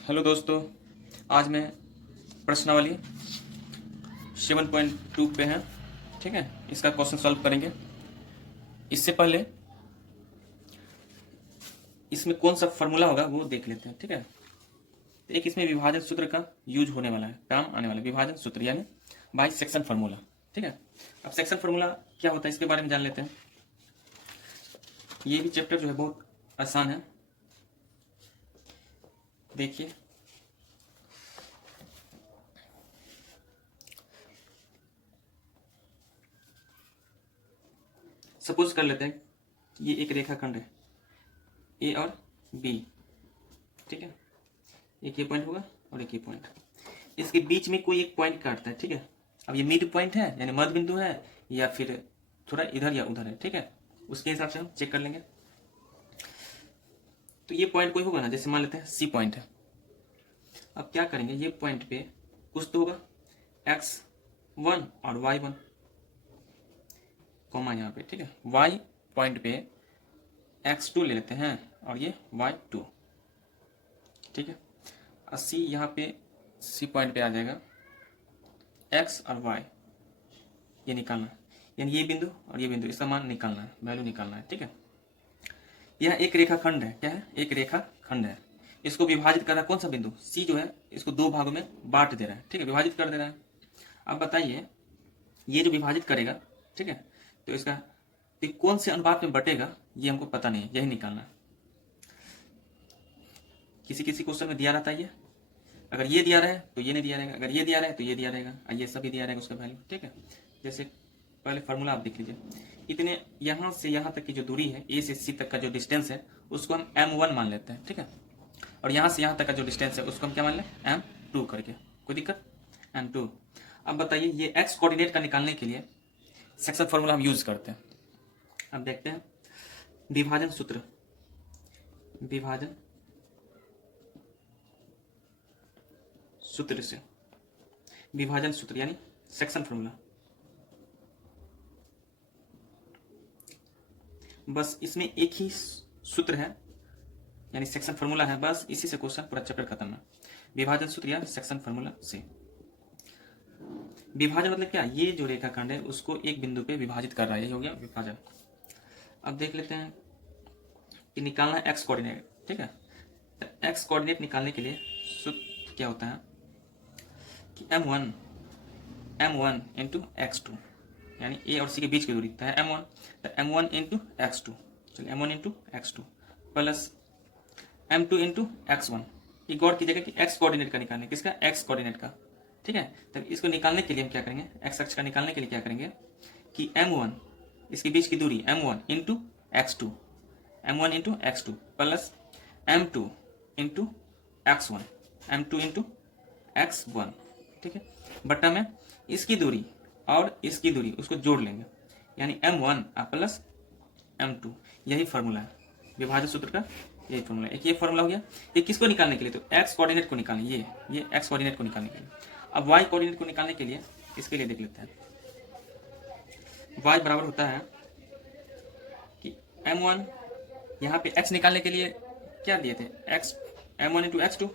Hello दोस्तों, आज मैं प्रश्नावली 7.2 पे हैं। ठीक है, इसका क्वेश्चन सॉल्व करेंगे। इससे पहले इसमें कौन सा फॉर्मूला होगा वो देख लेते हैं। ठीक है, तो एक इसमें विभाजन सूत्र का यूज होने वाला है, काम आने वाला है विभाजन सूत्र यानी बाई सेक्शन फार्मूला। ठीक है, अब सेक्शन फार्मूला क्या होता है इसके बारे में जान लेते हैं। ये भी चैप्टर जो है बहुत आसान है, देखिए। सपोज कर लेते हैं कि ये एक रेखाखंड है ए और बी। ठीक है, एक ये पॉइंट होगा और एक ये पॉइंट, इसके बीच में कोई एक पॉइंट काटता है। ठीक है, अब ये मिड पॉइंट है यानी मध्य बिंदु है या फिर थोड़ा इधर या उधर है। ठीक है, उसके हिसाब से हम चेक कर लेंगे। तो ये पॉइंट कोई होगा ना, जैसे मान लेते हैं सी पॉइंट है। अब क्या करेंगे, ये पॉइंट पे कुछ तो होगा x1 और y1 कॉमा यहाँ पे। ठीक है, y पॉइंट पे x2 ले लेते हैं और ये y2। ठीक है, और c यहाँ पे सी पॉइंट पे आ जाएगा x और y, ये निकालना है यानी ये बिंदु और ये बिंदु, इसका मान निकालना है, वैल्यू निकालना है। ठीक है, यह एक रेखाखंड है। क्या है? एक रेखाखंड है। इसको विभाजित कर रहा है कौन सा बिंदु? सी जो है इसको दो भागों में बांट दे रहा है। ठीक है, विभाजित कर दे रहा है। अब बताइए ये जो विभाजित करेगा, ठीक है, तो इसका तो कौन से अनुपात में बटेगा ये हमको पता नहीं है, यही निकालना है। किसी किसी क्वेश्चन में दिया रहता है ये, अगर ये दिया रहे तो ये नहीं दिया रहेगा, अगर ये दिया रहे तो ये दिया रहेगा, और ये सभी दिया रहेगा उसका वैल्यू। ठीक है, जैसे पहले फार्मूला आप देख लीजिए। इतने यहाँ से यहाँ तक की जो दूरी है, ए से सी तक का जो डिस्टेंस है उसको हम m1 मान लेते हैं। ठीक है, और यहाँ से यहाँ तक का जो डिस्टेंस है उसको हम क्या मान लें? m2 करके। कोई दिक्कत? m2। अब बताइए ये x कोऑर्डिनेट का निकालने के लिए सेक्शन फार्मूला हम यूज करते हैं। अब देखते हैं विभाजन सूत्र, विभाजन सूत्र से, विभाजन सूत्र यानी सेक्शन फार्मूला। बस इसमें एक ही सूत्र है यानी सेक्शन फार्मूला है, बस इसी से क्वेश्चन पूरा चैप्टर खत्म है। विभाजन सूत्र या सेक्शन फार्मूला से। विभाजन मतलब क्या? ये जो रेखाखंड है उसको एक बिंदु पे विभाजित कर रहा है, ये हो गया विभाजन। अब देख लेते हैं कि निकालना है एक्स कोऑर्डिनेट। ठीक है, तो एक्स कोऑर्डिनेट निकालने के लिए सूत्र क्या होता है कि m1 इंटू x2 यानी ए और सी के बीच की दूरी है m1, तो m1 इंटू x2, चलिए m1 into x2 plus m2 into x1। ये गौर कीजिएगा कि x कोऑर्डिनेट का निकालने, किसका? x कोऑर्डिनेट का। ठीक है, तब इसको निकालने के लिए हम क्या करेंगे? x अक्ष का निकालने के लिए क्या करेंगे कि m1 इसके बीच की दूरी m1 into x2, m1 into x2 plus m2 into x1, m2 into x1। ठीक है, बट्टा में इसकी दूरी और इसकी दूरी उसको जोड़ लेंगे यानी m1 प्लस m2। यही फॉर्मूला है विभाजन सूत्र का, यही फॉर्मूला। एक ये फॉर्मूला हो गया। ये किसको निकालने के लिए? तो x कोऑर्डिनेट को निकालने, ये x कोऑर्डिनेट को निकालने के लिए। अब y कोऑर्डिनेट को निकालने के लिए इसके लिए देख लेते हैं। y बराबर होता है कि m1, यहाँ पे x निकालने के लिए क्या दिए थे? x m1 इंटू x2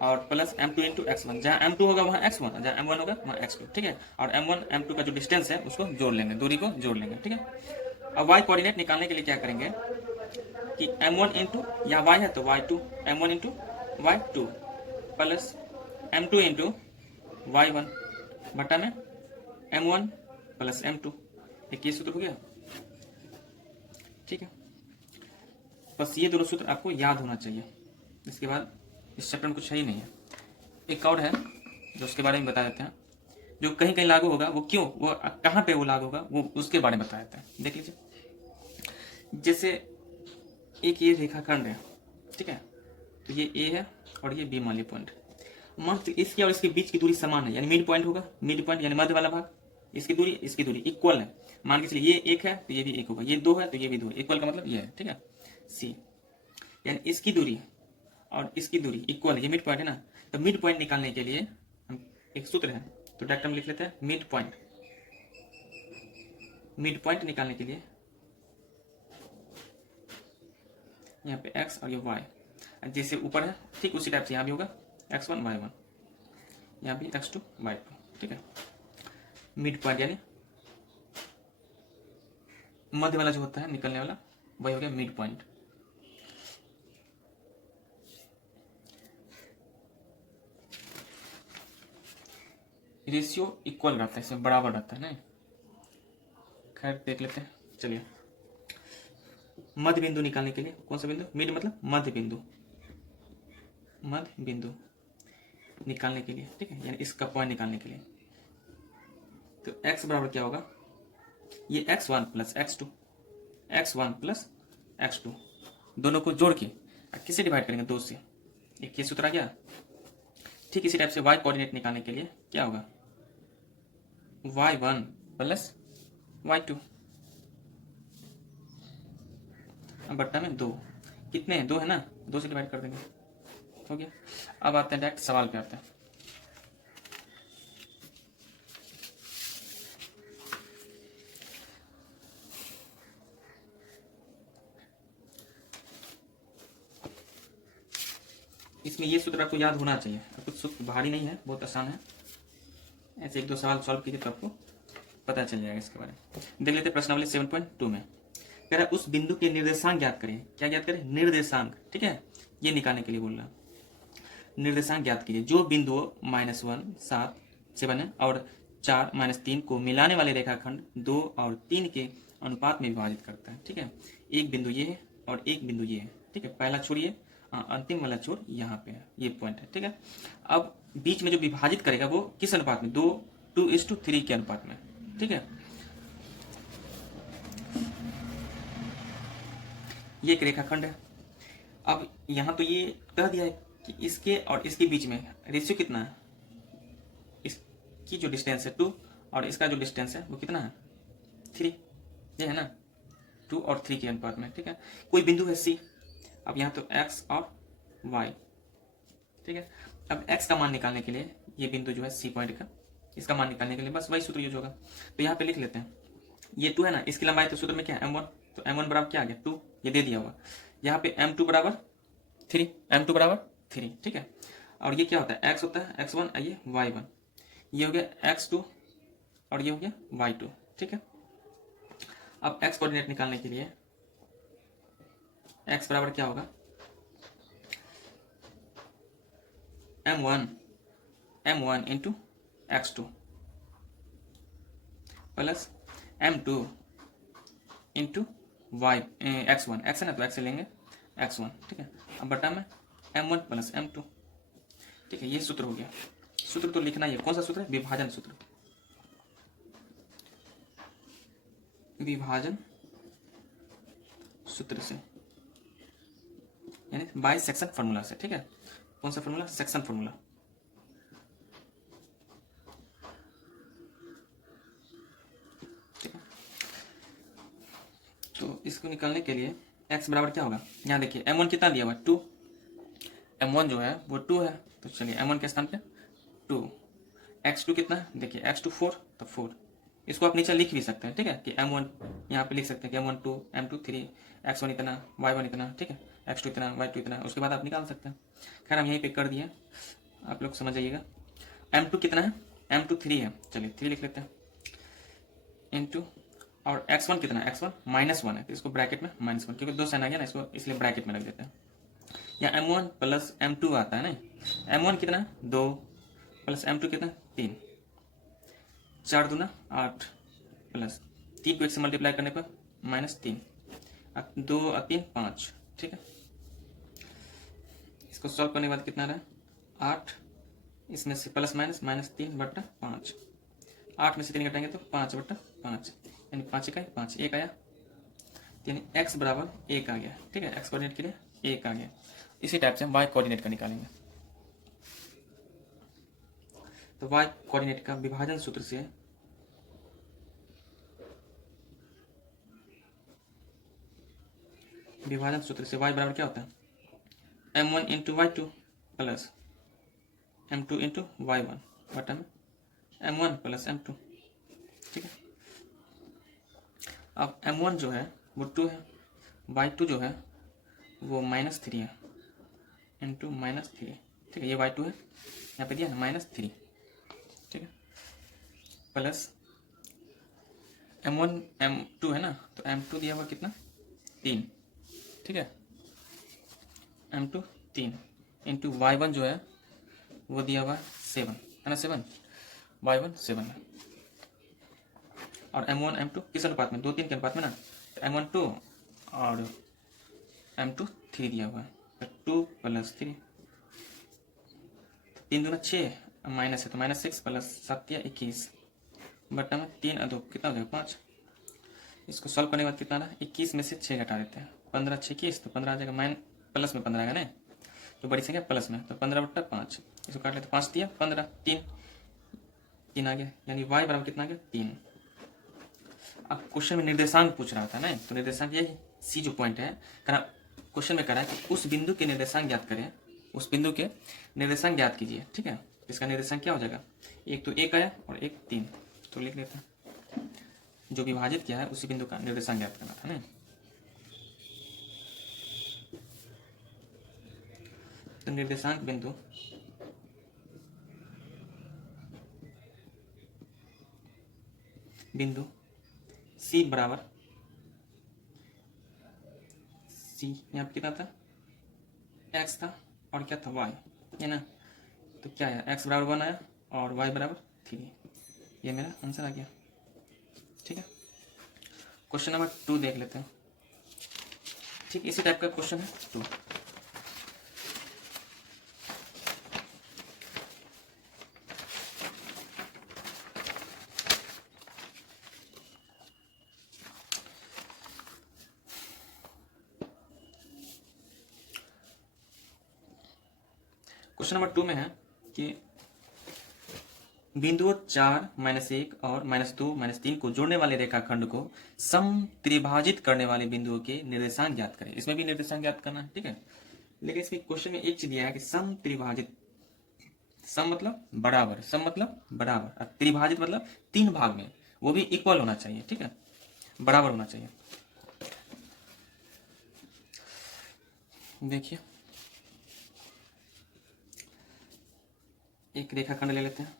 और प्लस m2 इंटू x1। जहाँ m2 होगा वहाँ x1, जहाँ m1 होगा वहाँ x2। ठीक है, और m1 m2 का जो डिस्टेंस है उसको जोड़ लेंगे, दूरी को जोड़ लेंगे। ठीक है, अब y कोऑर्डिनेट निकालने के लिए क्या करेंगे कि m1 इंटू, यहाँ y है तो y2, m1 into y2 plus m2 into y1 बटा में m1 प्लस m2। एक ये सूत्र हो गया। ठीक है, बस ये दोनों सूत्र आपको याद होना चाहिए, इसके बाद इस चैप्टर में कुछ है ही नहीं है। एक और है जो उसके बारे में बता देते हैं, जो कहीं कहीं लागू होगा, वो क्यों, वो कहाँ पे वो लागू होगा, वो उसके बारे में बता देते हैं। देख लीजिए, जैसे एक ये रेखाखंड है। ठीक है, तो ये ए है और ये बी मान ली पॉइंट। मान इसकी और इसके बीच की दूरी समान है यानी मिड पॉइंट होगा, मिड पॉइंट यानी मध्य वाला भाग। इसकी दूरी इक्वल है। मान के चलिए ये एक है तो ये भी एक होगा, ये दो है तो ये भी दो। इक्वल का मतलब ये है। ठीक है, सी यानी इसकी दूरी और इसकी दूरी इक्वल है, ये मिड पॉइंट है ना। तो मिड पॉइंट निकालने के लिए हम एक सूत्र है, तो डायरेक्ट हम लिख लेते हैं मिड पॉइंट। मिड पॉइंट निकालने के लिए यहाँ पे x और ये y। जैसे ऊपर है ठीक उसी टाइप से यहाँ भी होगा x1 y1, यहाँ भी x2 y2, ठीक है। मिड पॉइंट यानी मध्य वाला जो होता है निकलने वाला वही हो गया मिड पॉइंट। रेशियो इक्वल रहता है, इसमें बराबर रहता है ना। खैर देख लेते हैं, चलिए। मध्य बिंदु निकालने के लिए कौन सा बिंदु, मिड मतलब मध्य बिंदु, मध्य बिंदु निकालने के लिए, ठीक है, यानी इसका पॉइंट निकालने के लिए। तो x बराबर क्या होगा, ये x1 plus x2, x1 plus x2 दोनों को जोड़ के किससे डिवाइड करेंगे, 2 से। एक ये सूत्र आ गया। ठीक इसी टाइप से y कोऑर्डिनेट निकालने के लिए क्या होगा, y1 प्लस y2 बट्टा में 2, कितने हैं, 2 है ना, 2 से डिवाइड कर देंगे, हो गया। अब आते हैं डायरेक्ट सवाल पे आते हैं। इसमें ये सूत्र आपको याद होना चाहिए, कुछ सूत्र भारी नहीं है, बहुत आसान है। ऐसे 1-2 सवाल सॉल्व कीजिए तो आपको पता चल जाएगा इसके बारे में। देख लेते प्रश्नावली 7.2 में कह रहा है उस बिंदु के निर्देशांक ज्ञात करें। क्या ज्ञात करें, निर्देशांक, ठीक है, ये निकालने के लिए बोल रहा है। निर्देशांक ज्ञात कीजिए जो बिंदुओं -1, 7, 7 है और 4, -3 को मिलाने वाले रेखाखंड 2 और 3 के अनुपात में विभाजित करता है, ठीक है। एक बिंदु ये है और एक बिंदु ये है, ठीक है। पहला छोड़िए, अंतिम वाला छोर यहाँ पे है, ये पॉइंट है, ठीक है। अब बीच में जो विभाजित करेगा वो किस अनुपात में, 2:3 के अनुपात में, ठीक है। ये एक रेखाखंड है। अब यहाँ तो ये कह दिया है कि इसके और इसके बीच में रेशियो कितना है, इसकी जो डिस्टेंस है 2 और इसका जो डिस्टेंस है वो कितना है, 3, ये है ना, 2 और 3 के अनुपात में, ठीक है। कोई बिंदु है C, अब यहाँ तो x और y, ठीक है। अब x का मान निकालने के लिए ये बिंदु जो है C पॉइंट का, इसका मान निकालने के लिए बस वही सूत्र यूज होगा। तो यहाँ पे लिख लेते हैं, ये 2 है ना, इसकी लंबाई तो सूत्र में क्या है m1, तो m1 बराबर क्या आ गया 2, ये दे दिया होगा। यहाँ पे m2 बराबर 3, m2 बराबर 3, ठीक है। और ये क्या होता है, x होता है x1, ये y1, ये हो गया x2 और ये हो गया y2, ठीक है। अब x कोऑर्डिनेट निकालने के लिए x बराबर क्या होगा, m1 into x2 plus m2 into x1, x है ना तो x से लेंगे x1, ठीक है। अब बटा में m1 प्लस m2, ठीक है। ये सूत्र हो गया। सूत्र तो लिखना ही है, कौन सा सूत्र है, विभाजन सूत्र, विभाजन सूत्र से, यानी बाय सेक्शन फॉर्मूला से, ठीक है। कौन सा फॉर्मूला, सेक्शन फॉर्मूला, ठीक है। तो इसको निकालने के लिए x बराबर क्या होगा, यहाँ देखिए m1 कितना दिया हुआ, 2, m1 जो है वो 2 है, तो चलिए m1 के स्थान पे 2, x2 कितना है, देखिए x2 4, तो 4, इसको आप नीचे लिख भी सकते हैं, ठीक है, कि m1 यहाँ पे लिख सकते हैं कि m1 2, m2 3, x1 इतना, y1 इतना, ठीक है, x2 इतना, y2 इतना, उसके बाद आप निकाल सकते हैं। खैर हम यहीं पे कर दिए, आप लोग समझ जाइएगा। m2 कितना है, m2 3 है, चलिए 3 लिख लेते हैं इंटू, और x1 कितना है, x1 -1 है, तो इसको ब्रैकेट में -1, क्योंकि 2 साइन आ गया ना, इसको इसलिए ब्रैकेट में रख देते हैं। या m1 प्लस m2 आता है ना, m1 कितना है 2 प्लस m2 कितना 3, 4 दूना 8 प्लस 3 को 1 से मल्टीप्लाई करने पर -3, 2 और 3 5, ठीक है। इसको सॉल्व करने के बाद कितना रहा 8, इसमें से प्लस माइनस -3/5, 8 में से 3 घटाएंगे तो 5/5, यानी 5 का 5, 1 आया, यानी x बराबर 1 आ गया, ठीक है। x कोऑर्डिनेट के लिए 1 आ गया। इसी टाइप से हम y कोऑर्डिनेट का निकालेंगे। तो y कोऑर्डिनेट का विभाजन सूत्र से y बराबर क्या होता है, m1 into y2 plus m2 into y1 बटा में m1 प्लस m2, ठीक है। अब m1 जो है वो 2 है, y2 जो है वो -3 है, इंटू -3, ठीक है, ये y2 है, यहाँ पे दिया है -3, ठीक है, प्लस m1 m2 है ना, तो m2 दिया हुआ कितना 3, ठीक है, m2 3 इंटू y1 जो है वो दिया हुआ 7 है ना, 7, y1 7 है, और m1 m2 किस अनुपात में, 2 3 के अनुपात में ना, तो m1 2 और m2 3 दिया हुआ है, तो 2 + 3, 3 दूना 6 माइनस है तो -6 + 7 या 21 बटा में 3 और 2 कितना हो जाएगा 5। इसको सॉल्व करने के बाद कितना ना 21 में से 6 घटा देते हैं, 15 6 21 तो 15 आ जाएगा, प्लस में 15 आएगा ना, तो बड़ी संख्या प्लस में, तो 15/5, इसको काट लेते 5 दिया 15, 3 आ गया, यानी y बराबर कितना आ गया 3। अब क्वेश्चन में निर्देशांक पूछ रहा था ना, तो निर्देशांक यही सी जो पॉइंट है, क्वेश्चन में करा है कि उस बिंदु के निर्देशांक ज्ञात करें, उस बिंदु के निर्देशांक ज्ञात कीजिए, ठीक है, इसका निर्देशांक क्या हो जाएगा, एक तो 1 आया और एक 3, तो लिख लेते हैं, जो विभाजित किया है उसी बिंदु का निर्देशांक ज्ञात करना था ना, तो निर्देशांक बिंदु C बराबर C, यहाँ पे कितना था x था और क्या था y, है ना, तो क्या है x बराबर 1 आया और y बराबर 3, ये मेरा आंसर आ गया, ठीक है। क्वेश्चन नंबर 2 देख लेते हैं, ठीक, इसी टाइप का क्वेश्चन है 2। क्वेश्चन नंबर 2 में है कि बिंदुओं 4 -1 और -2 -3 को जोड़ने वाले रेखाखंड को सम त्रिभाजित करने वाले बिंदुओं के निर्देशांक ज्ञात करें। इसमें भी निर्देशांक ज्ञात करना है, ठीक है, लेकिन इसमें क्वेश्चन में एक चीज दिया है कि सम त्रिभाजित, सम मतलब बराबर, सम मतलब बराबर, और त्रिभाजित मतलब 3 भाग में, वो भी इक्वल होना चाहिए, ठीक है, बराबर होना चाहिए। देखिए एक रेखाखंड ले लेते हैं,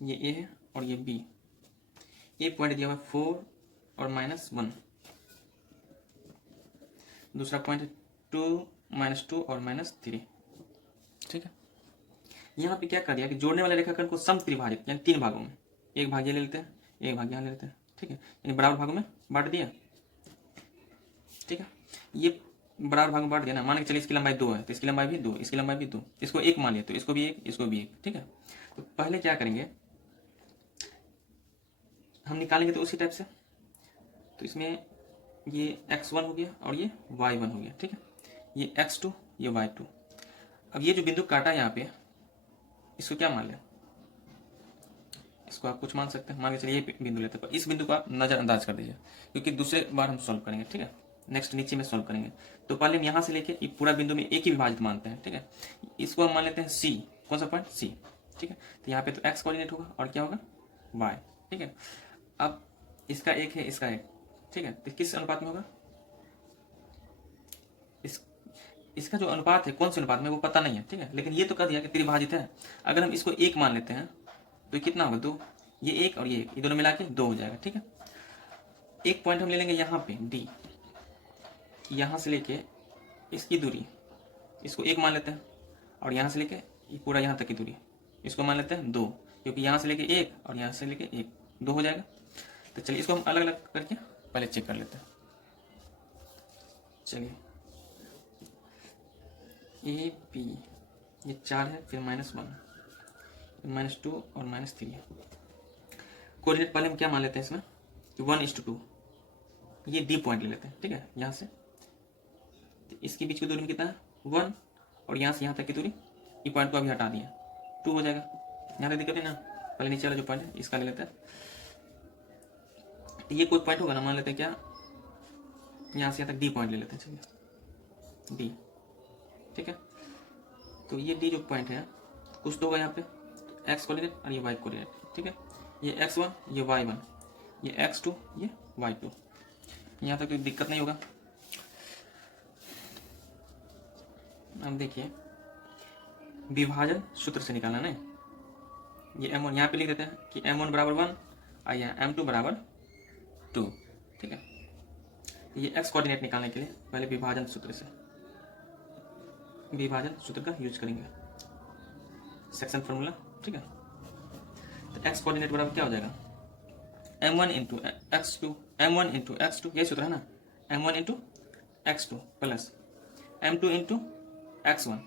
ये ए है और ये बी, ए पॉइंट दिया हुआ 4 और -1, दूसरा पॉइंट 2 -2 और -3, ठीक है। यहाँ पे क्या कर दिया कि जोड़ने वाले रेखाखंड को सम त्रिभाजित यानी 3 भागों में, एक भाग ये ले लेते हैं, एक भाग यहाँ ले लेते हैं, ठीक है, यानी बराबर भागों में बांट दिया, ठीक है, ये बराबर भाग में बांट दिया ना, मान के चलिए इसकी लंबाई 2 है तो इसकी लंबाई भी 2, इसकी लंबाई भी 2, इसको 1 मान लिया तो इसको भी 1, इसको भी 1, ठीक है। तो पहले क्या करेंगे हम निकालेंगे तो उसी टाइप से, तो इसमें ये x1 हो गया और ये y1 हो गया, ठीक है, ये x2 ये y2। अब ये जो बिंदु काटा यहाँ पे इसको क्या मान लें, इसको आप कुछ मान सकते हैं, मान के चलिए ये बिंदु लेते हैं, इस बिंदु को आप नजरअंदाज कर दीजिए क्योंकि दूसरे बार हम सॉल्व करेंगे, ठीक है, नेक्स्ट नीचे में सॉल्व करेंगे। तो पहले हम यहाँ से लेके ये पूरा बिंदु में एक ही विभाजित मानते हैं, ठीक है, इसको हम मान लेते हैं C, कौन सा पॉइंट C, ठीक है, तो यहाँ पे तो x कोऑर्डिनेट होगा और क्या होगा y, ठीक है। अब इसका एक है इसका एक, ठीक है, तो किस अनुपात में होगा, इसका जो अनुपात है कौन से अनुपात में वो पता नहीं है, ठीक है, लेकिन ये तो कह दिया कि त्रिभाजित है। अगर हम इसको 1 मान लेते हैं तो कितना होगा 2, ये 1 और ये 1, ये दोनों मिला के 2 हो जाएगा, ठीक है। एक पॉइंट हम ले लेंगे यहाँ पे D, यहाँ से लेके इसकी दूरी, इसको 1 मान लेते हैं, और यहाँ से लेके पूरा यहाँ तक की दूरी इसको मान लेते हैं 2, क्योंकि यहाँ से लेके 1 और यहाँ से लेके 1, 2 हो जाएगा। तो चलिए इसको हम अलग अलग करके पहले चेक कर लेते हैं। चलिए ए बी ये 4 है, फिर -1 -2 और -3 है। कोऑर्डिनेट पहले हम क्या मान लेते हैं इसमें कि 1:2, ये डी पॉइंट ले लेते हैं, ठीक है, यहाँ से इसके बीच की दूरी में कितना है 1, और यहाँ से यहाँ तक की दूरी, ये पॉइंट को अभी हटा दिया 2 हो जाएगा, यहाँ तक दिक्कत नहीं ना। पहले नीचे वाला जो पॉइंट है इसका ले लेते हैं, ये कोई पॉइंट होगा ना, मान लेते हैं क्या यहाँ से यहाँ तक डी पॉइंट ले लेते हैं, चलिए डी, ठीक है। तो ये डी जो पॉइंट है कुछ तो होगा यहाँ पे एक्स कोऑर्डिनेट और ये वाई कोऑर्डिनेट, ठीक है, ये x1 ये y1 ये x2 ये y2, यहाँ तक कोई दिक्कत नहीं होगा। अब देखिए विभाजन सूत्र से निकालना है। ये m1 यहाँ पे लिख देते हैं कि m1 बराबर 1 और यहाँ m2 बराबर 2। ठीक है, ये x कोऑर्डिनेट निकालने के लिए पहले विभाजन सूत्र का यूज करेंगे, सेक्शन फॉर्मूला। ठीक है, तो x कोऑर्डिनेट बराबर क्या हो जाएगा, m1 into x2, m1 into x2, यही सूत्र है ना, m1 into x2 plus m2 into x1,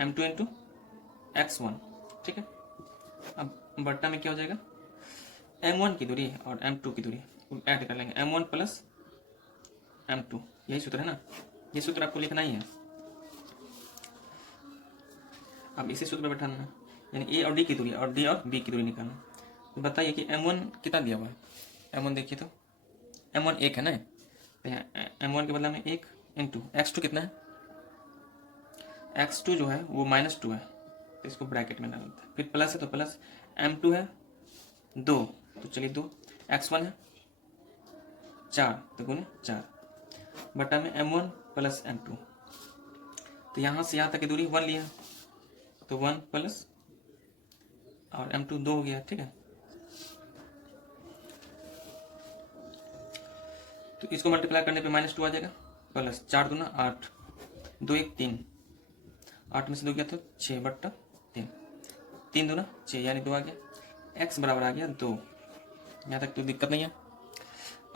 m2 into x1। ठीक है, अब बट्टा में क्या हो जाएगा, m1 की दूरी और m2 की दूरी ऐड कर लेंगे, m1 प्लस m2, यही सूत्र है ना, ये सूत्र आपको लिखना ही है। अब इसी सूत्र पर बैठाना है, यानी a और d की दूरी और d और b की दूरी निकालना। तो बताइए कि m1 कितना दिया हुआ है, m1 देखिए तो m1 1 है ना, तो यहाँ m1 के बदला में 1 इंटू x2 कितना है, x2 जो है वो -2 है, तो इसको ब्रैकेट में डाल देते हैं, फिर प्लस है तो प्लस, m2 है 2, तो चलिए 2, x1 है 4, तो गुने 4 बटा में m1 प्लस m2, तो यहाँ से यहाँ तक की दूरी 1 लिया, तो 1 प्लस और m2 2 हो गया। ठीक है, तो इसको मल्टीप्लाई करने पे -2 आ जाएगा, प्लस 4 दूना 8, 2 1 3, 8 में से 2 गया तो 6 बट्टा 3, 3 दूना 6 यानी 2 आ गया, x बराबर आ गया 2। यहाँ तक तो दिक्कत नहीं है।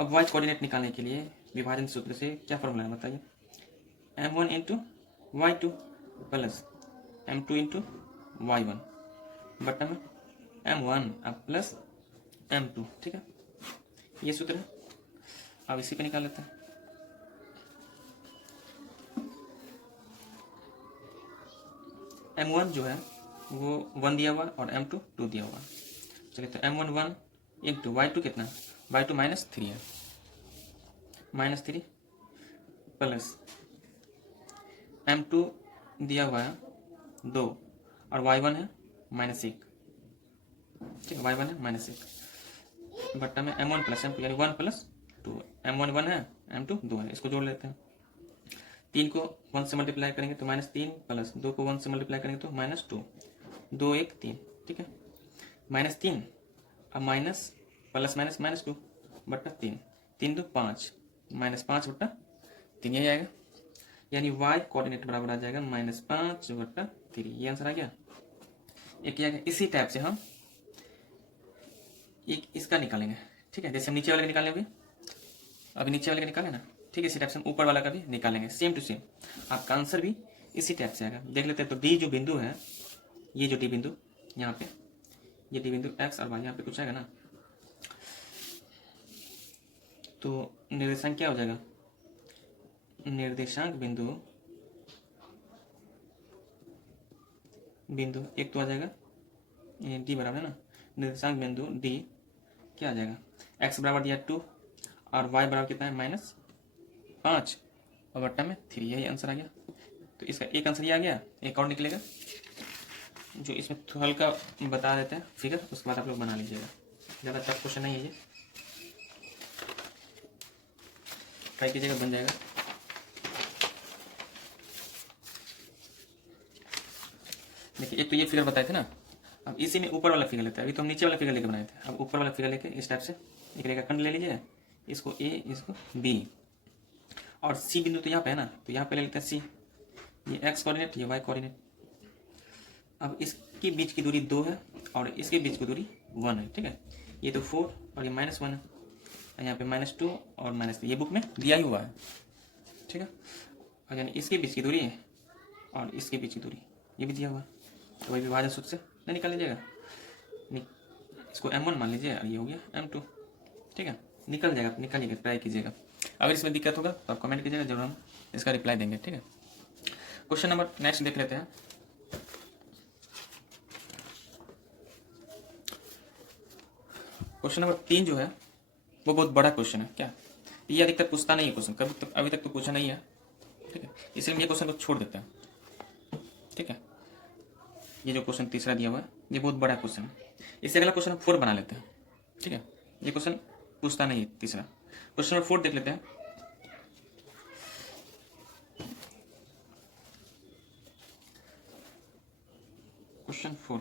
अब y कोऑर्डिनेट निकालने के लिए विभाजन सूत्र से क्या फॉर्मूला है बताइए, m1 into y2 plus m2 into y1 बट्टा में m1 अब प्लस m2। ठीक है, ये सूत्र है। अब इसी पे निकाल लेते हैं, m1 जो है वो 1 दिया हुआ और m2 2 दिया हुआ। चलिए, तो m1 1 इंटू y2 कितना है, y2 -3 है, -3 प्लस m2 दिया हुआ है 2 और y1 है -1। ठीक है, y1 है -1 बट्टा में m1 प्लस m2 यानी 1 प्लस 2, m1 1 है, m2 2 है, इसको जोड़ लेते हैं। 3 को 1 से मल्टीप्लाई करेंगे तो -3 प्लस 2 को 1 से मल्टीप्लाई करेंगे तो -2, 2 1 3। ठीक है, -3 अब माइनस प्लस माइनस -2 बट्टा 3, 3 2 5, -5 बट्टा 3 यही आएगा, यानी y कोऑर्डिनेट बराबर आ जाएगा -5 बट्टा 3। ये आंसर आ गया। एक आ गया। इसी टाइप से हम एक इसका निकालेंगे। ठीक है, जैसे हम नीचे वाले का निकालेंगे अभी नीचे वाले का निकाले ना, ठीक है, इसी टाइप से हम ऊपर वाला का भी निकालेंगे, सेम टू सेम। आपका आंसर भी इसी टाइप से आएगा। देख लेते हैं। तो डी जो बिंदु है, ये जो डी बिंदु यहाँ पे, ये डी बिंदु एक्स और वाई यहाँ पे कुछ आएगा ना, तो निर्देशांक क्या हो जाएगा, निर्देशांक बिंदु एक तो आ जाएगा, ये डी बराबर है ना, निर्देशांक बिंदु डी क्या आ जाएगा, एक्स बराबर दिया 2 और वाई बराबर कितना है -5 और बट्टा में 3। यही आंसर आ गया। तो इसका एक आंसर ये आ गया। एक और निकलेगा जो इसमें हल्का बता देते हैं फिगर, उसके बाद आप लोग बना लीजिएगा। ज़्यादा टफ क्वेश्चन नहीं है ये, ट्राई कीजिएगा, बन जाएगा। देखिए, एक तो ये फिगर बताए थे ना, अब इसी में ऊपर वाला फिगर लेते हैं। अभी तो हम नीचे वाला फिगर लेके बनाए थे, अब ऊपर वाला फिगर लेके इस टाइप से एक रेखाखंड ले लीजिए, इसको ए, इसको बी, और सी बिंदु तो यहाँ पे है ना, तो यहाँ पे ले लेते हैं सी, ये एक्स कोऑर्डिनेट, ये वाई कोऑर्डिनेट। अब इसके बीच की दूरी 2 है और इसके बीच की दूरी 1 है। ठीक है, ये तो 4 और ये -1 है, यहाँ पे -2 और -3, ये बुक में दिया ही हुआ है। ठीक है, और यानी इसके बीच की दूरी है और इसके बीच की दूरी ये भी दिया हुआ है, तो वही विभाजन सूत्र से नहीं निकाल लीजिएगा। इसको m1 मान लीजिए और ये हो गया m2। ठीक है, निकल जाएगा, निकालिएगा, ट्राई कीजिएगा। अगर इसमें दिक्कत होगा तो आप कमेंट कीजिएगा, जरूर हम इसका रिप्लाई देंगे। ठीक है, क्वेश्चन नंबर नेक्स्ट देख लेते हैं। क्वेश्चन नंबर 3 जो है वो बहुत बड़ा क्वेश्चन है। क्या ये अधिकतर पूछता नहीं है क्वेश्चन, कभी तक अभी तक तो पूछा नहीं है। ठीक है, इसलिए ये क्वेश्चन को छोड़ देते हैं। ठीक है, ये जो क्वेश्चन तीसरा दिया हुआ है ये बहुत बड़ा क्वेश्चन है, इससे अगला क्वेश्चन 4 बना लेते हैं। ठीक है, ये क्वेश्चन पूछता नहीं है तीसरा। क्वेश्चन नंबर 4 देख लेते हैं। क्वेश्चन 4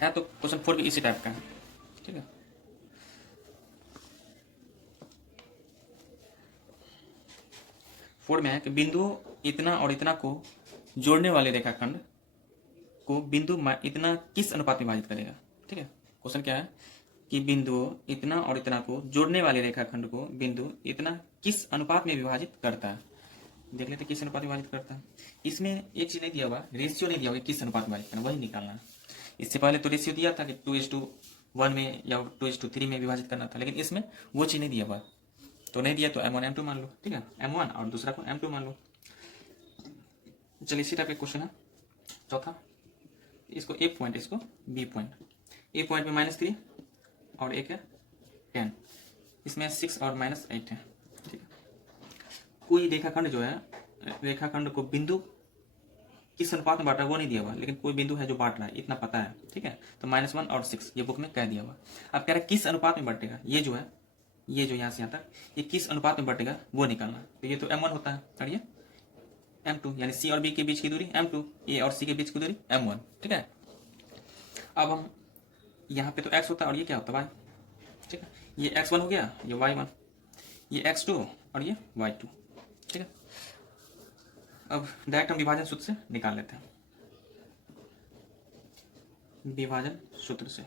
है, तो क्वेश्चन 4 भी इसी टाइप का है, ठीक है। फोर में है कि बिंदु इतना और इतना को जोड़ने वाले रेखाखंड को बिंदु इतना किस अनुपात में विभाजित करेगा, ठीक है। क्वेश्चन क्या है कि बिंदु इतना और इतना को जोड़ने वाले रेखाखंड को बिंदु इतना किस अनुपात में विभाजित करता है। देख लेते किस अनुपात में विभाजित करता है। इसमें एक चीज नहीं दिया हुआ, रेशियो नहीं दिया हुआ, किस अनुपात में विभाजित करना, वही निकालना है। इससे पहले तो रेशियो दिया था कि 2:1 में या 2:3 में विभाजित करना था, लेकिन इसमें वो चीज नहीं दिया हुआ, तो नहीं दिया तो M1 M2 मान लो, ठीक है। M1 और दूसरा को M2 मान लो। चलिए इसी टाइप का क्वेश्चन है चौथा, इसको A पॉइंट, इसको B पॉइंट। A पॉइंट में -3 और एक है 10, इसमें 6 और -8 है, ठीक है। कोई रेखाखंड जो है, रेखाखंड को बिंदु किस अनुपात में बांट रहा है वो नहीं दिया हुआ, लेकिन कोई बिंदु है जो बांट रहा है, इतना पता है, ठीक है। तो -1 और 6 ये बुक में कह दिया हुआ। अब कह रहा है किस अनुपात में बटेगा, ये जो है, ये जो यहाँ से यहाँ तक, ये किस अनुपात में बटेगा वो निकालना। तो ये तो M1 होता है और ये M2, यानी C और B के बीच की दूरी M2, A और C के बीच की दूरी M1, ठीक है। अब हम यहाँ पे तो x होता है और ये क्या होता है y, ठीक है। ये x1 हो गया, ये y1, ये x2 और ये y2, ठीक है। अब डायरेक्ट हम विभाजन सूत्र से निकाल लेते हैं, विभाजन सूत्र से।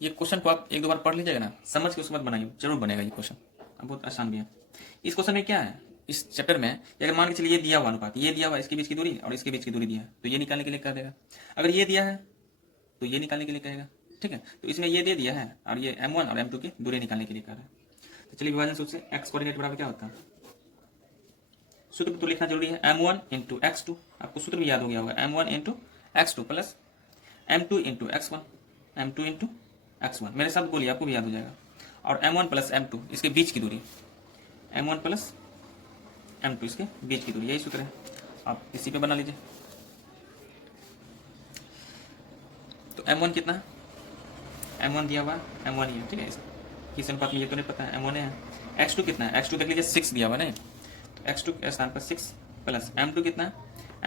ये क्वेश्चन को आप एक दो बार पढ़ लीजिएगा ना, समझ के उसके बाद बनाइए, जरूर बनेगा ये क्वेश्चन, बहुत आसान भी है। इस क्वेश्चन में क्या है, इस चैप्टर में अगर मान के चलिए ये दिया हुआ अनुपात, ये दिया हुआ इसके बीच की दूरी और इसके बीच की दूरी दिया है, तो ये निकालने के लिए कह देगा। अगर ये दिया है तो ये निकालने के लिए कहेगा, ठीक है। तो इसमें ये दे दिया है और ये M1 और M2 की दूरी निकालने के लिए कह रहा है। तो चलिए विभाजन सूत्र से x कोऑर्डिनेट बराबर क्या होता है, सूत्र तो लिखना जरूरी है, M1 इंटू x2, आपको सूत्र भी याद हो गया होगा, M1 into x2 plus M2 into x1, M2 into x1, मेरे साथ बोलिए आपको भी याद हो जाएगा। और M1 प्लस M2 इसके बीच की दूरी, M1 प्लस M2 इसके बीच की दूरी, यही सूत्र है, आप इसी पे बना लीजिए। तो M1 कितना है, M1 दिया हुआ M1 ही है, ठीक है। किस अनुपात में ये तो नहीं पता है, M1 है। x2 कितना है, x2 देख लीजिए 6 दिया हुआ नहीं, तो x2 के स्थान पर 6 प्लस M2 कितना है,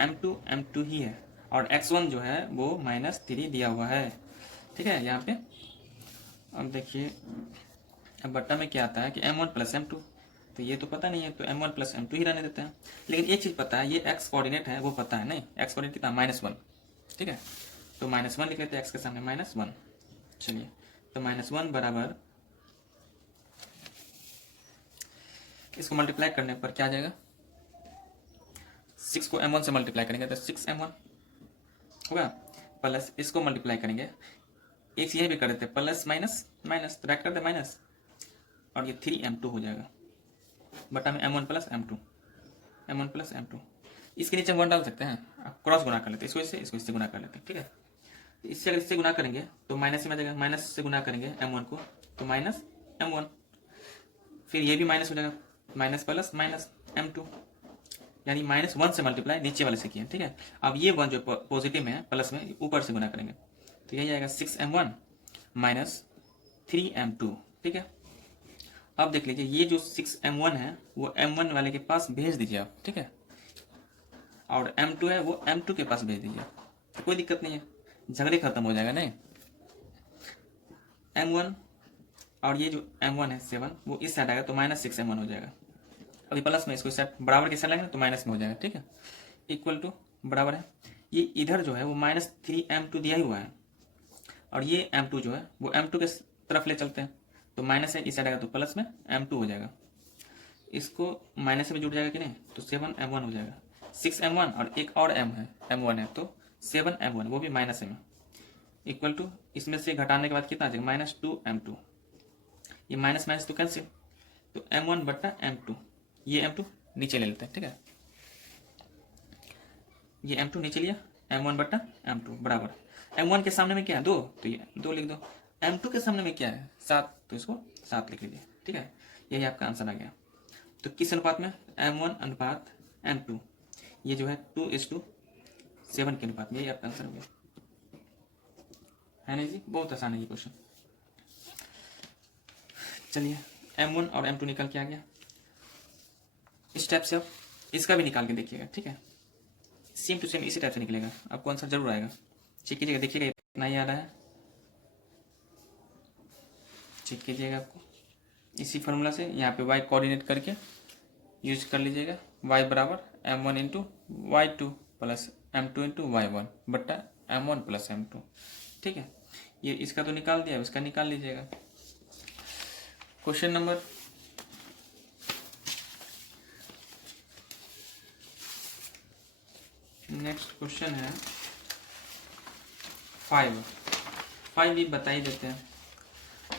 M2 ही है, और x1 जो है वो -3 दिया हुआ है, ठीक है यहाँ पे। अब देखिए अब बट्टा में क्या आता है कि M1 प्लस M2, तो ये तो पता नहीं है, तो M1 प्लस M2 ही रहने देते हैं। लेकिन एक चीज़ पता है, ये x कोऑर्डिनेट है वो पता है नहीं, x कोऑर्डिनेट कितना -1, ठीक है। तो -1 लिख लेते हैं, x के सामने -1। चलिए तो -1 बराबर, इसको मल्टीप्लाई करने पर क्या आ जाएगा, 6 को M1 से मल्टीप्लाई करेंगे तो 6M1 होगा, प्लस इसको मल्टीप्लाई करेंगे, एक यही भी कर देते प्लस माइनस माइनस, तो रैक कर दे माइनस, और ये 3M2 हो जाएगा बटा में M1 प्लस M2, इसके नीचे हम 1 डाल सकते हैं, आप क्रॉस गुना कर लेते हैं, इसको इससे गुना कर लेते हैं, ठीक है। तो इससे अगर इससे गुना करेंगे तो माइनस में आ जाएगा, माइनस से गुना करेंगे M1 को तो माइनस M1, फिर ये भी माइनस हो जाएगा, माइनस प्लस माइनस M2, यानी -1 से मल्टीप्लाई नीचे वाले से किया, ठीक है। अब ये 1 जो पॉजिटिव में है प्लस में ऊपर से गुना करेंगे तो यही आएगा 6M1 माइनस 3M2, ठीक है। अब देख लीजिए ये जो 6M1 है वो M1 वाले के पास भेज दीजिए आप, ठीक है, और M2 है वो M2 के पास भेज दीजिए, तो कोई दिक्कत नहीं है, झगड़े खत्म हो जाएगा नहीं। M1 और ये जो M1 है 7 वो इस साइड आएगा तो -6M1 हो जाएगा, अभी प्लस में इसको सेट बराबर के साइड लाएंगे तो माइनस में हो जाएगा, ठीक है। इक्वल टू बराबर है, ये इधर जो है वो -3M2 दिया ही हुआ है, और ये M2 जो है वो M2 के तरफ ले चलते हैं, तो माइनस है इस साइड आएगा तो प्लस में M2 हो जाएगा, इसको माइनस में जुड़ जाएगा कि नहीं, तो 7M1 हो जाएगा। 6M1 और एक और M1 है तो 7M1 वो भी माइनस में, इक्वल टू इसमें से घटाने के बाद कितना आ जाएगा -2M2, ये माइनस माइनस तो कैंसिल, तो M1 बट्टा M2, ये M2 नीचे ले लेते हैं, ठीक है। ये M2 नीचे लिया, M1 बट्टा M2 बराबर, M1 के सामने में क्या है 2, तो ये 2 लिख दो, M2 के सामने में क्या है 7, तो इसको 7 लिख लीजिए, ठीक है। यही आपका आंसर आ गया। तो किस अनुपात में, M1 अनुपात M2, ये जो है 2:7 के अनुपात में, यही आपका आंसर हो गया, है नहीं जी, बहुत आसान है ये क्वेश्चन। चलिए M1 और M2 निकल के आ गया। इस टाइप से आप इसका भी निकाल के देखिएगा, ठीक है। सेम टू सेम इसी टाइप से निकलेगा, आपको आंसर जरूर आएगा। चेक कीजिएगा, देखिएगा इतना ही आ रहा है, चेक कीजिएगा। आपको इसी फार्मूला से यहाँ पे y कोऑर्डिनेट करके यूज कर लीजिएगा। y बराबर m1 into y2 plus m2 into y1 बट्टा m1 प्लस m2, ठीक है। ये इसका तो निकाल दिया, इसका निकाल लीजिएगा। क्वेश्चन नंबर नेक्स्ट क्वेश्चन है 5 भी बता ही देते हैं।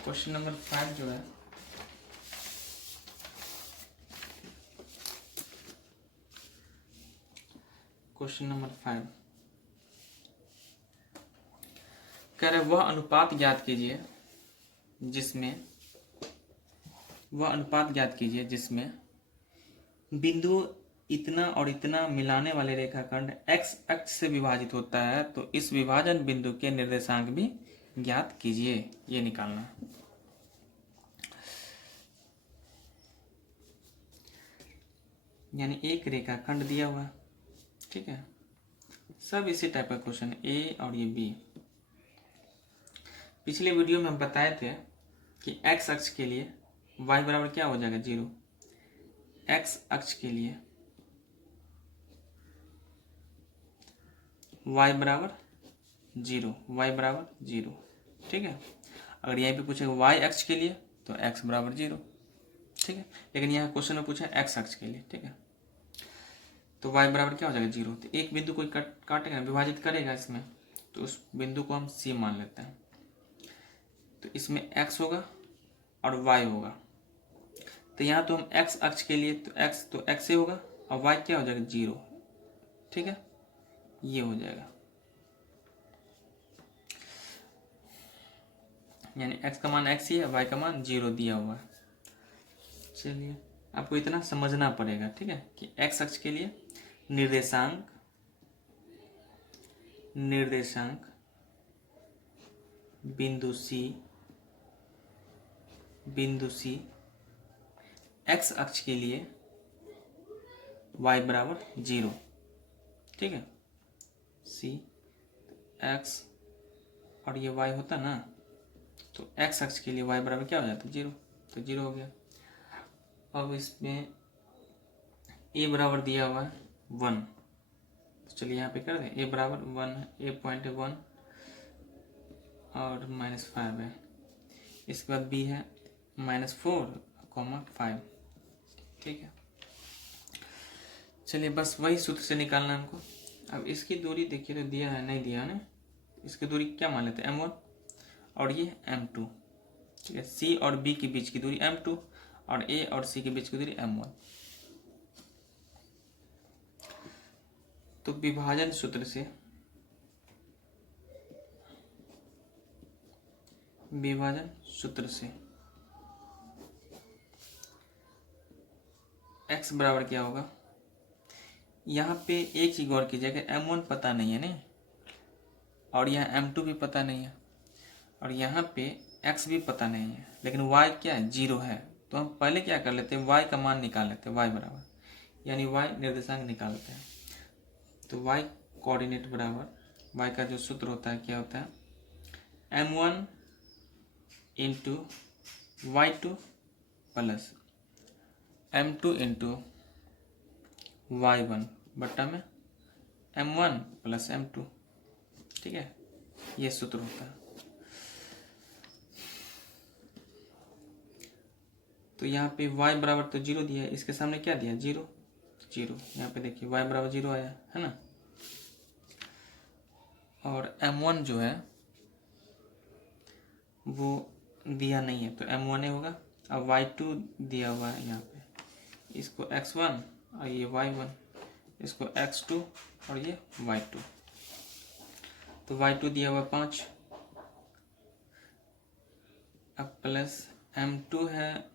क्वेश्चन नंबर 5 जो है क्वेश्चन नंबर 5 कह रहे वह अनुपात ज्ञात कीजिए जिसमें बिंदु इतना और इतना मिलाने वाले रेखाखंड x अक्ष से विभाजित होता है, तो इस विभाजन बिंदु के निर्देशांक भी ज्ञात कीजिए। ये निकालना है। यानी एक रेखाखंड दिया हुआ है, ठीक है। सब इसी टाइप का क्वेश्चन ए और ये बी। पिछले वीडियो में हम बताए थे कि x अक्ष के लिए y बराबर क्या हो जाएगा 0। x अक्ष के लिए y बराबर 0, ठीक है। अगर यहीं पे पूछेगा y अक्ष के लिए तो x बराबर 0, ठीक है। लेकिन यहाँ क्वेश्चन में पूछा x अक्ष के लिए, ठीक है। तो y बराबर क्या हो जाएगा 0। तो एक बिंदु कोई काटेगा, विभाजित करेगा इसमें, तो उस बिंदु को हम C मान लेते हैं। तो इसमें x होगा और y होगा। तो यहाँ तो हम x अक्ष के लिए तो x से होगा और y क्या हो जाएगा 0, ठीक है। ये हो जाएगा, यानी x का मान x ही है, y का मान 0 दिया हुआ है। चलिए आपको इतना समझना पड़ेगा, ठीक है, कि x अक्ष के लिए निर्देशांक बिंदु C x अक्ष के लिए y बराबर 0, ठीक है। C x और ये y होता ना, तो x अक्ष के लिए y बराबर क्या हो जाता है 0, तो 0 हो गया। अब इसमें a बराबर दिया हुआ है 1, तो चलिए यहाँ पे कर दें। a बराबर 1 है, a पॉइंट है 1 और -5 है। इसके बाद b है -4, 5, ठीक है। चलिए बस वही सूत्र से निकालना है हमको। अब इसकी दूरी देखिए, तो दिया है नहीं दिया ना, इसकी दूरी क्या मान लेते हैं m1 और ये m2, ठीक है। c और b के बीच की दूरी m2 और a और c के बीच की दूरी m1। तो विभाजन सूत्र से x बराबर क्या होगा। यहाँ पे एक चीज गौर कीजिए कि m1 पता नहीं है, नहीं, और यहाँ m2 भी पता नहीं है, और यहाँ पे x भी पता नहीं है, लेकिन y क्या है 0 है। तो हम पहले क्या कर लेते हैं, y का मान निकाल लेते हैं, y बराबर, यानी y निर्देशांक निकालते हैं। तो y कोऑर्डिनेट बराबर y का जो सूत्र होता है क्या होता है, m1 into y2 plus m2 into y1 बट्टा में m1 प्लस m2, ठीक है। ये सूत्र होता है। तो यहाँ पे y बराबर तो 0 दिया है, इसके सामने क्या दिया 0, यहाँ पे देखिए y बराबर 0 आया है ना। और m1 जो है वो दिया नहीं है, तो m1 ही होगा। अब y2 दिया हुआ है यहाँ पे, इसको x1 और ये y1, इसको x2 और ये y2। तो y2 दिया हुआ 5, अब प्लस m2 है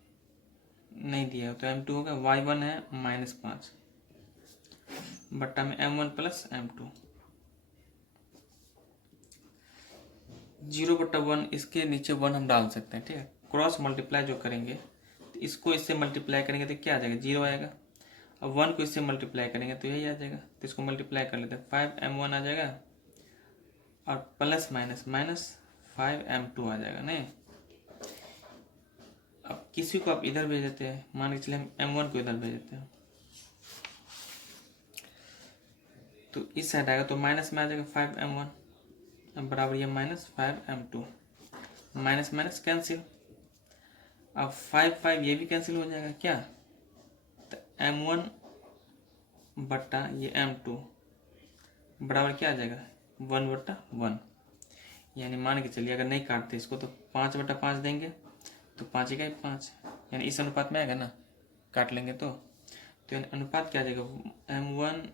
नहीं दिया, तो m2 होगा, y1 है -5 बट्टा में m1 प्लस m2, 0/1, इसके नीचे 1 हम डाल सकते हैं, ठीक है। क्रॉस मल्टीप्लाई जो करेंगे, तो इसको इससे मल्टीप्लाई करेंगे तो क्या आ जाएगा 0 आएगा, अब 1 को इससे मल्टीप्लाई करेंगे तो यही आ जाएगा, तो इसको मल्टीप्लाई कर लेते हैं, 5m1 आ जाएगा और प्लस माइनस माइनस 5m2 आ जाएगा। नहीं, अब किसी को आप इधर भेज देते हैं, मान के चलिए हम m1 को इधर भेज देते हैं तो इस साइड आएगा, तो माइनस में आ जाएगा 5m1 बराबर ये minus 5m2, minus minus cancel. अब 5 ये भी कैंसिल हो जाएगा क्या, तो m1 बट्टा ये m2 बराबर क्या आ जाएगा 1/1। यानी मान के चलिए अगर नहीं काटते इसको तो 5/5 देंगे तो 5 का 5, यानी इस अनुपात में आएगा ना, काट लेंगे तो यानी अनुपात क्या आ जाएगा m1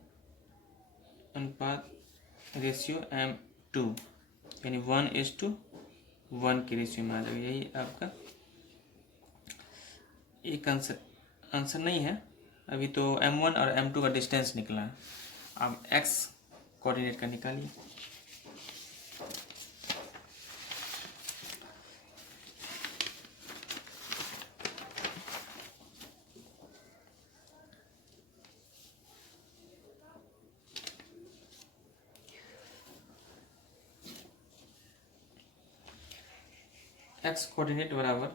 अनुपात रेशियो m2, यानी 1:1 की रेशियो में आ जाएगा। यही आपका एक आंसर नहीं है, अभी तो m1 और m2 का डिस्टेंस निकला है। अब x कोऑर्डिनेट का निकालिए। x कोऑर्डिनेट बराबर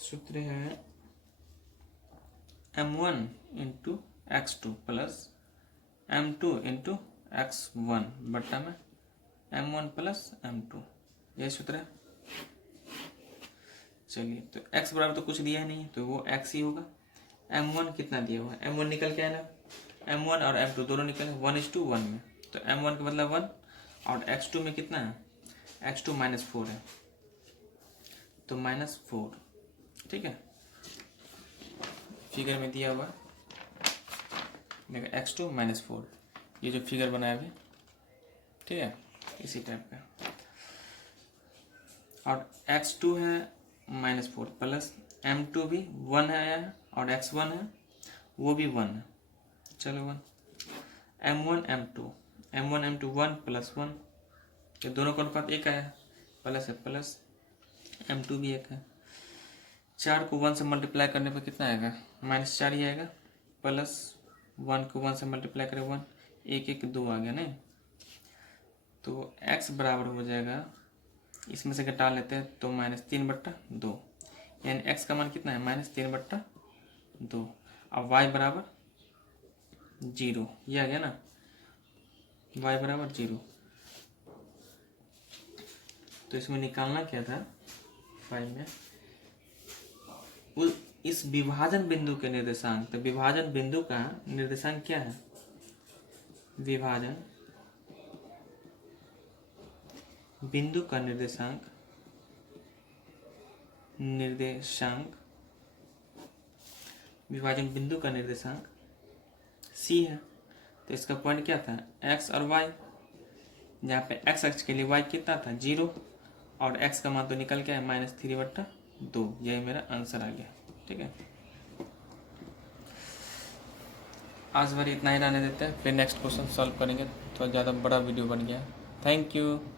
सूत्र है m1 into x2 plus m2 into x1 बट्टा में m1 प्लस m2, यही सूत्र है। चलिए, तो x बराबर तो कुछ दिया है नहीं, तो वो x ही होगा। m1 कितना दिया हुआ है, m1 निकल के आया ना, m1 और m2 दोनों निकले 1:1 में, तो m1 का मतलब 1 और x2 में कितना है, x2 -4 है, तो -4, ठीक है, फिगर में दिया हुआ देखो x2 -4, ये जो फिगर बनाया अभी, ठीक है, इसी टाइप का। और x2 है -4 प्लस m2 भी 1 है और x1 है वो भी 1 है, चलो 1, m1 m2 1 + 1, ये दोनों का अनुपात 1 आया, प्लस है प्लस, m2 भी 1 है। 4 को 1 से मल्टीप्लाई करने पर कितना आएगा, -4 ही आएगा, प्लस 1 को 1 से मल्टीप्लाई करें 1, 1 1 2 आ गया नहीं, तो x बराबर हो जाएगा, इसमें से घटा लेते हैं तो -3/2, यानी x का मान कितना है -3/2। अब y बराबर 0, ये आ गया ना, y बराबर 0। तो इसमें निकालना क्या था 5 में, इस विभाजन बिंदु के निर्देशांक, तो विभाजन बिंदु का निर्देशांक क्या है, विभाजन बिंदु का निर्देशांक विभाजन बिंदु का निर्देशांक c है। तो इसका पॉइंट क्या था, x और y, जहाँ पे x अक्ष के लिए y कितना था 0 और x का मान तो निकल के आया -3/2, यही मेरा आंसर आ गया। ठीक है, आज बार इतना ही रहने देते हैं, फिर नेक्स्ट क्वेश्चन सॉल्व करेंगे, थोड़ा ज़्यादा बड़ा वीडियो बन गया। Thank you.